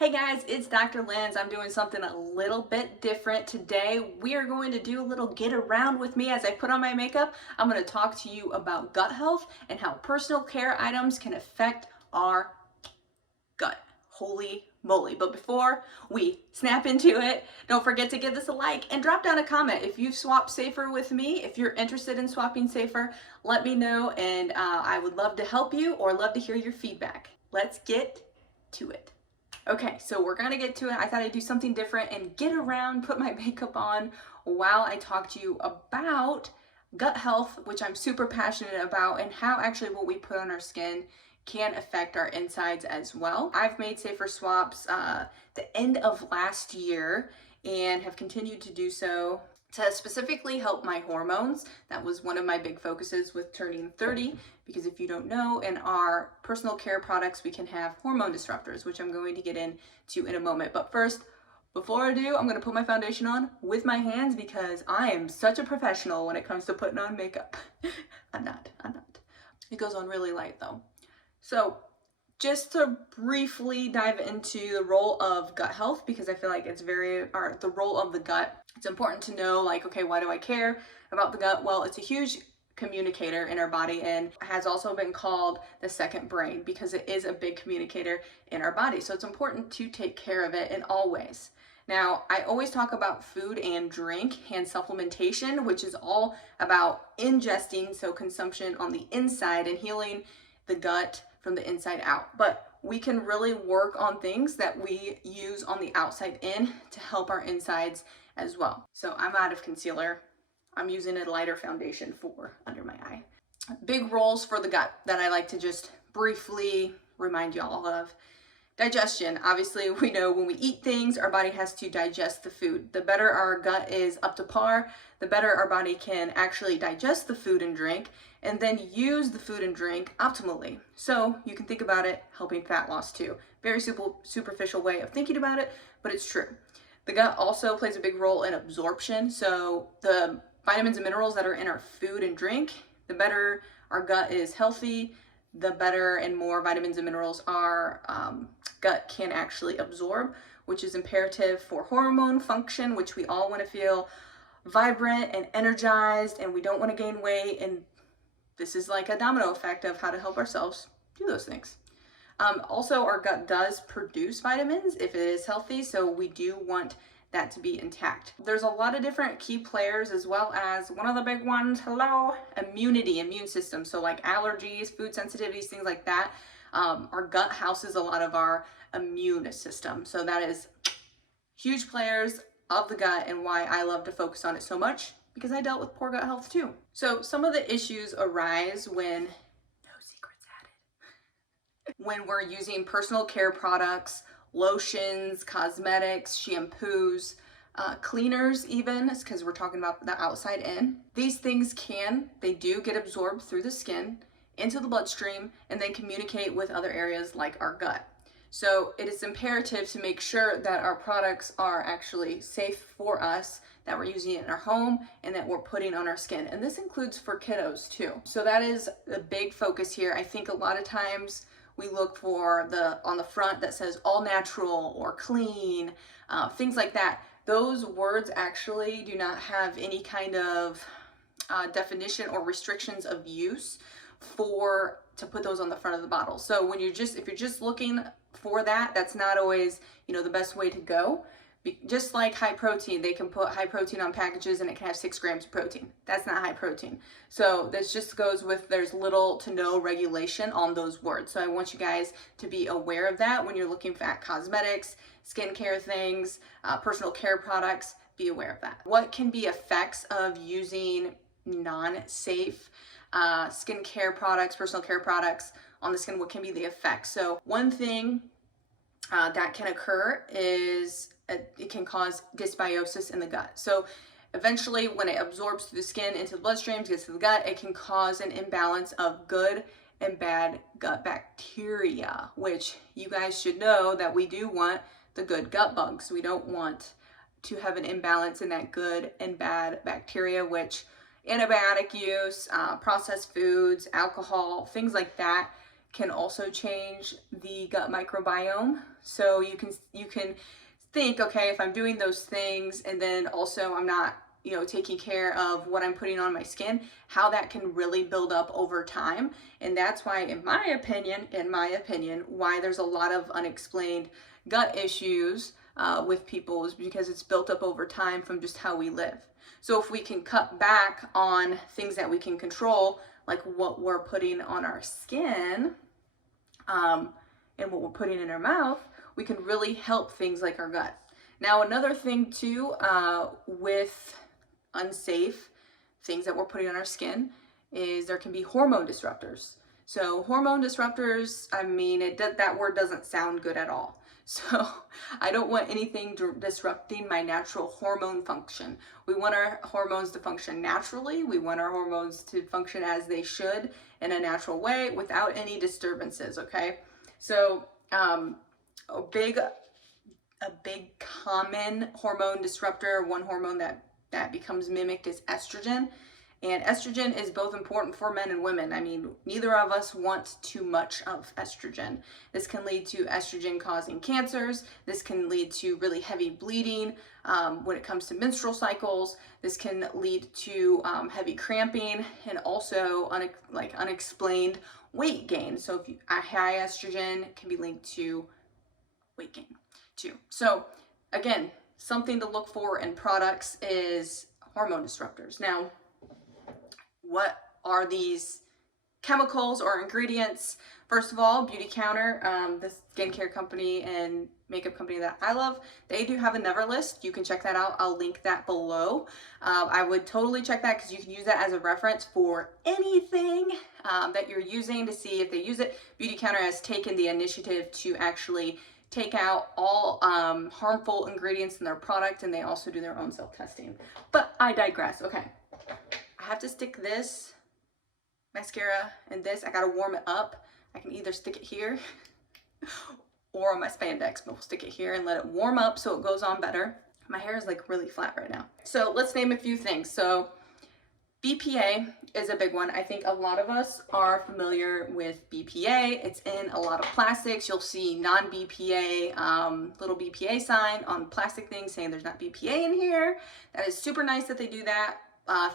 Hey guys, it's Dr. Linz. I'm doing something a little bit different today. We are going to do a little get around with me as I put on my makeup. I'm going to talk to you about gut health and how personal care items can affect our gut. Holy moly. But before we snap into it, don't forget to give this a like and drop down a comment. If you've swapped safer with me, if you're interested in swapping safer, let me know and I would love to help you or love to hear your feedback. Let's get to it. Okay, so we're gonna get to it. I thought I'd do something different and get around, put my makeup on while I talk to you about gut health, which I'm super passionate about, and how actually what we put on our skin can affect our insides as well. I've made safer swaps the end of last year and have continued to do so to specifically help my hormones. That was one of my big focuses with turning 30, because if you don't know, in our personal care products, we can have hormone disruptors, which I'm going to get into in a moment. But first, before I do, I'm gonna put my foundation on with my hands because I am such a professional when it comes to putting on makeup. I'm not. It goes on really light though. So just to briefly dive into the role of gut health, because I feel like it's the role of the gut. It's important to know, like, okay, why do I care about the gut? Well, it's a huge communicator in our body and has also been called the second brain because it is a big communicator in our body. So it's important to take care of it in all ways. Now, I always talk about food and drink and supplementation, which is all about ingesting, so consumption on the inside and healing the gut from the inside out. But we can really work on things that we use on the outside in to help our insides as well. So I'm out of concealer. I'm using a lighter foundation for under my eye. Big roles for the gut that I like to just briefly remind y'all of. Digestion. Obviously, we know when we eat things, our body has to digest the food. The better our gut is up to par, the better our body can actually digest the food and drink, and then use the food and drink optimally. So you can think about it helping fat loss too. Very superficial way of thinking about it, but it's true. The gut also plays a big role in absorption. So the vitamins and minerals that are in our food and drink, the better our gut is healthy, the better and more vitamins and minerals our gut can actually absorb, which is imperative for hormone function, which we all want to feel vibrant and energized, and we don't want to gain weight. And this is like a domino effect of how to help ourselves do those things. Also, our gut does produce vitamins if it is healthy, so we do want that to be intact. There's a lot of different key players, as well as one of the big ones, immune system. So like allergies, food sensitivities, things like that. Our gut houses a lot of our immune system. So that is huge players of the gut and why I love to focus on it so much, because I dealt with poor gut health too. So some of the issues arise when, no secrets added, when we're using personal care products, lotions, cosmetics, shampoos, cleaners even, because we're talking about the outside in. These things they do get absorbed through the skin into the bloodstream and then communicate with other areas like our gut. So it is imperative to make sure that our products are actually safe for us, that we're using it in our home, and that we're putting on our skin. And this includes for kiddos too. So that is the big focus here. I think a lot of times we look for on the front that says all natural or clean, things like that. Those words actually do not have any kind of definition or restrictions of use to put those on the front of the bottle. So if you're just looking for that, that's not always, the best way to go. Just like high protein, they can put high protein on packages and it can have 6 grams of protein. That's not high protein. So this just goes with, there's little to no regulation on those words. So I want you guys to be aware of that when you're looking at cosmetics, skincare things, personal care products. Be aware of that. What can be effects of using non-safe skincare products, personal care products on the skin? What can be the effects? So one thing that can occur is it can cause dysbiosis in the gut. So eventually when it absorbs through the skin into the bloodstream, gets to the gut, it can cause an imbalance of good and bad gut bacteria, which you guys should know that we do want the good gut bugs. We don't want to have an imbalance in that good and bad bacteria, which antibiotic use, processed foods, alcohol, things like that can also change the gut microbiome. So you can think, okay, if I'm doing those things and then also I'm not, taking care of what I'm putting on my skin, how that can really build up over time. And that's why, in my opinion, why there's a lot of unexplained gut issues with people is because it's built up over time from just how we live. So if we can cut back on things that we can control, like what we're putting on our skin, and what we're putting in our mouth, we can really help things like our gut. Now, another thing too, with unsafe things that we're putting on our skin is there can be hormone disruptors. So hormone disruptors, I mean, that word doesn't sound good at all. So I don't want anything disrupting my natural hormone function. We want our hormones to function naturally. We want our hormones to function as they should in a natural way without any disturbances, okay? So a big common hormone disruptor, one hormone that becomes mimicked is estrogen. And estrogen is both important for men and women. I mean, neither of us want too much of estrogen. This can lead to estrogen causing cancers. This can lead to really heavy bleeding when it comes to menstrual cycles. This can lead to heavy cramping and also unexplained weight gain. So if high estrogen can be linked to weight gain too. So again, something to look for in products is hormone disruptors. Now, what are these chemicals or ingredients? First of all, Beauty Counter, the skincare company and makeup company that I love, they do have a Never list. You can check that out. I'll link that below. I would totally check that because you can use that as a reference for anything that you're using to see if they use it. Beauty Counter has taken the initiative to actually take out all harmful ingredients in their product, and they also do their own self-testing. But I digress. Okay. I have to stick this mascara and this. I gotta warm it up. I can either stick it here or on my spandex, but we'll stick it here and let it warm up so it goes on better. My hair is like really flat right now. So let's name a few things. So BPA is a big one. I think a lot of us are familiar with BPA. It's in a lot of plastics. You'll see non-BPA, little BPA sign on plastic things saying there's not BPA in here. That is super nice that they do that.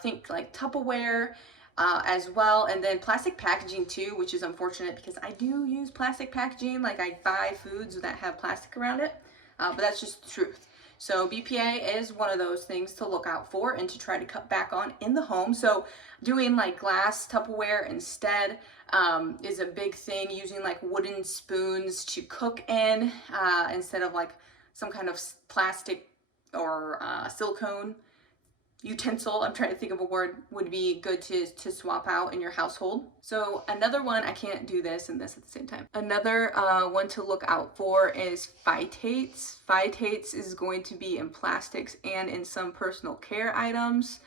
Think like Tupperware as well, and then plastic packaging too, which is unfortunate because I do use plastic packaging. Like I buy foods that have plastic around it, but that's just the truth. So BPA is one of those things to look out for and to try to cut back on in the home. So doing like glass Tupperware instead is a big thing. Using like wooden spoons to cook in instead of like some kind of plastic or silicone utensil, I'm trying to think of a word, would be good to swap out in your household. So another one, I can't do this and this at the same time. Another one to look out for is phytates. Phytates is going to be in plastics and in some personal care items.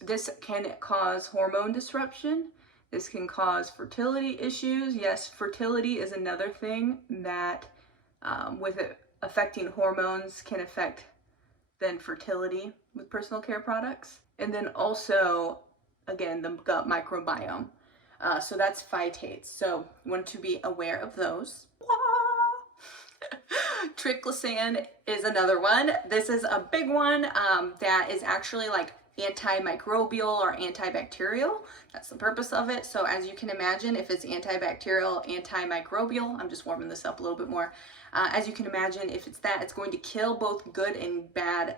This can cause hormone disruption. This can cause fertility issues. Yes, fertility is another thing that with it affecting hormones can affect then fertility with personal care products. And then also, again, the gut microbiome. So that's phytates. So you want to be aware of those. Triglyceride is another one. This is a big one that is actually like antimicrobial or antibacterial. That's the purpose of it. So as you can imagine, if it's antibacterial, antimicrobial, I'm just warming this up a little bit more. As you can imagine, if it's that, it's going to kill both good and bad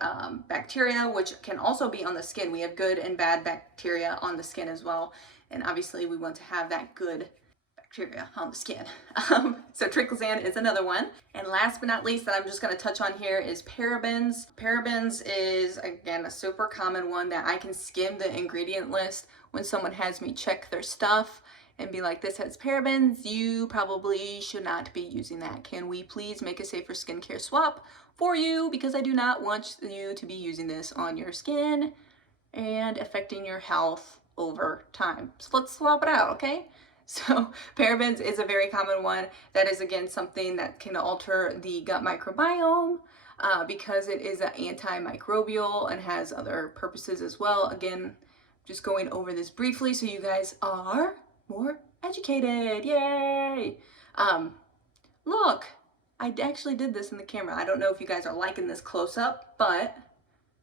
bacteria, which can also be on the skin. We have good and bad bacteria on the skin as well. And obviously we want to have that good bacteria on the skin. So triclosan is another one. And last but not least that I'm just going to touch on here is parabens. Parabens is, again, a super common one that I can skim the ingredient list when someone has me check their stuff and be like, this has parabens, you probably should not be using that. Can we please make a safer skincare swap for you? Because I do not want you to be using this on your skin and affecting your health over time. So let's swap it out, okay? So parabens is a very common one. That is, again, something that can alter the gut microbiome because it is an antimicrobial and has other purposes as well. Again, just going over this briefly so you guys are more educated. Yay! Look, I actually did this in the camera. I don't know if you guys are liking this close up, but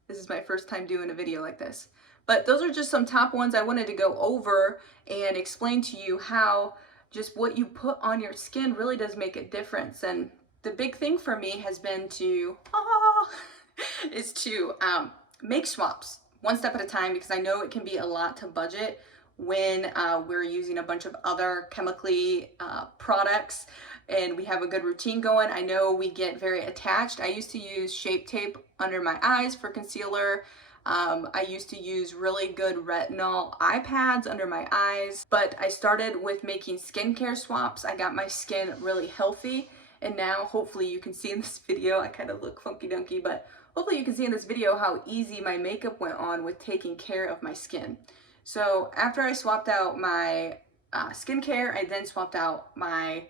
this is my first time doing a video like this. But those are just some top ones I wanted to go over and explain to you how just what you put on your skin really does make a difference. And the big thing for me has been to, is to make swaps one step at a time, because I know it can be a lot to budget when we're using a bunch of other chemically products and we have a good routine going. I know we get very attached. I used to use Shape Tape under my eyes for concealer. I used to use really good retinol eye pads under my eyes, but I started with making skincare swaps. I got my skin really healthy, and now hopefully you can see in this video, I kind of look funky dunky, but hopefully you can see in this video how easy my makeup went on with taking care of my skin. So after I swapped out my skincare, I then swapped out my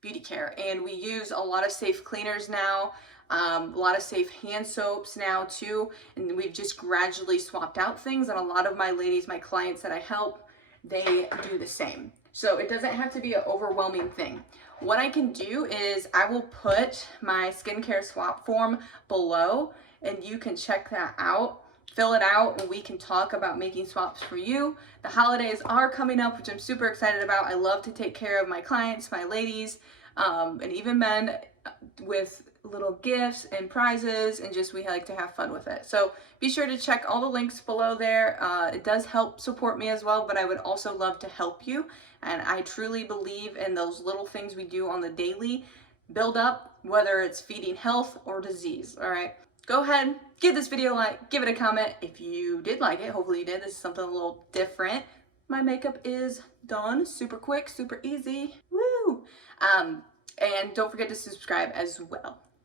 beauty care, and we use a lot of safe cleaners now, a lot of safe hand soaps now too, and we've just gradually swapped out things, and a lot of my ladies, my clients that I help, they do the same. So it doesn't have to be an overwhelming thing. What I can do is I will put my skincare swap form below, and you can check that out. Fill it out and we can talk about making swaps for you. The holidays are coming up, which I'm super excited about. I love to take care of my clients, my ladies, and even men with little gifts and prizes, and just we like to have fun with it. So be sure to check all the links below there. It does help support me as well, but I would also love to help you. And I truly believe in those little things we do on the daily build up, whether it's feeding health or disease, all right? Go ahead, give this video a like, give it a comment if you did like it. Hopefully you did. This is something a little different. My makeup is done, super quick, super easy. Woo! And don't forget to subscribe as well.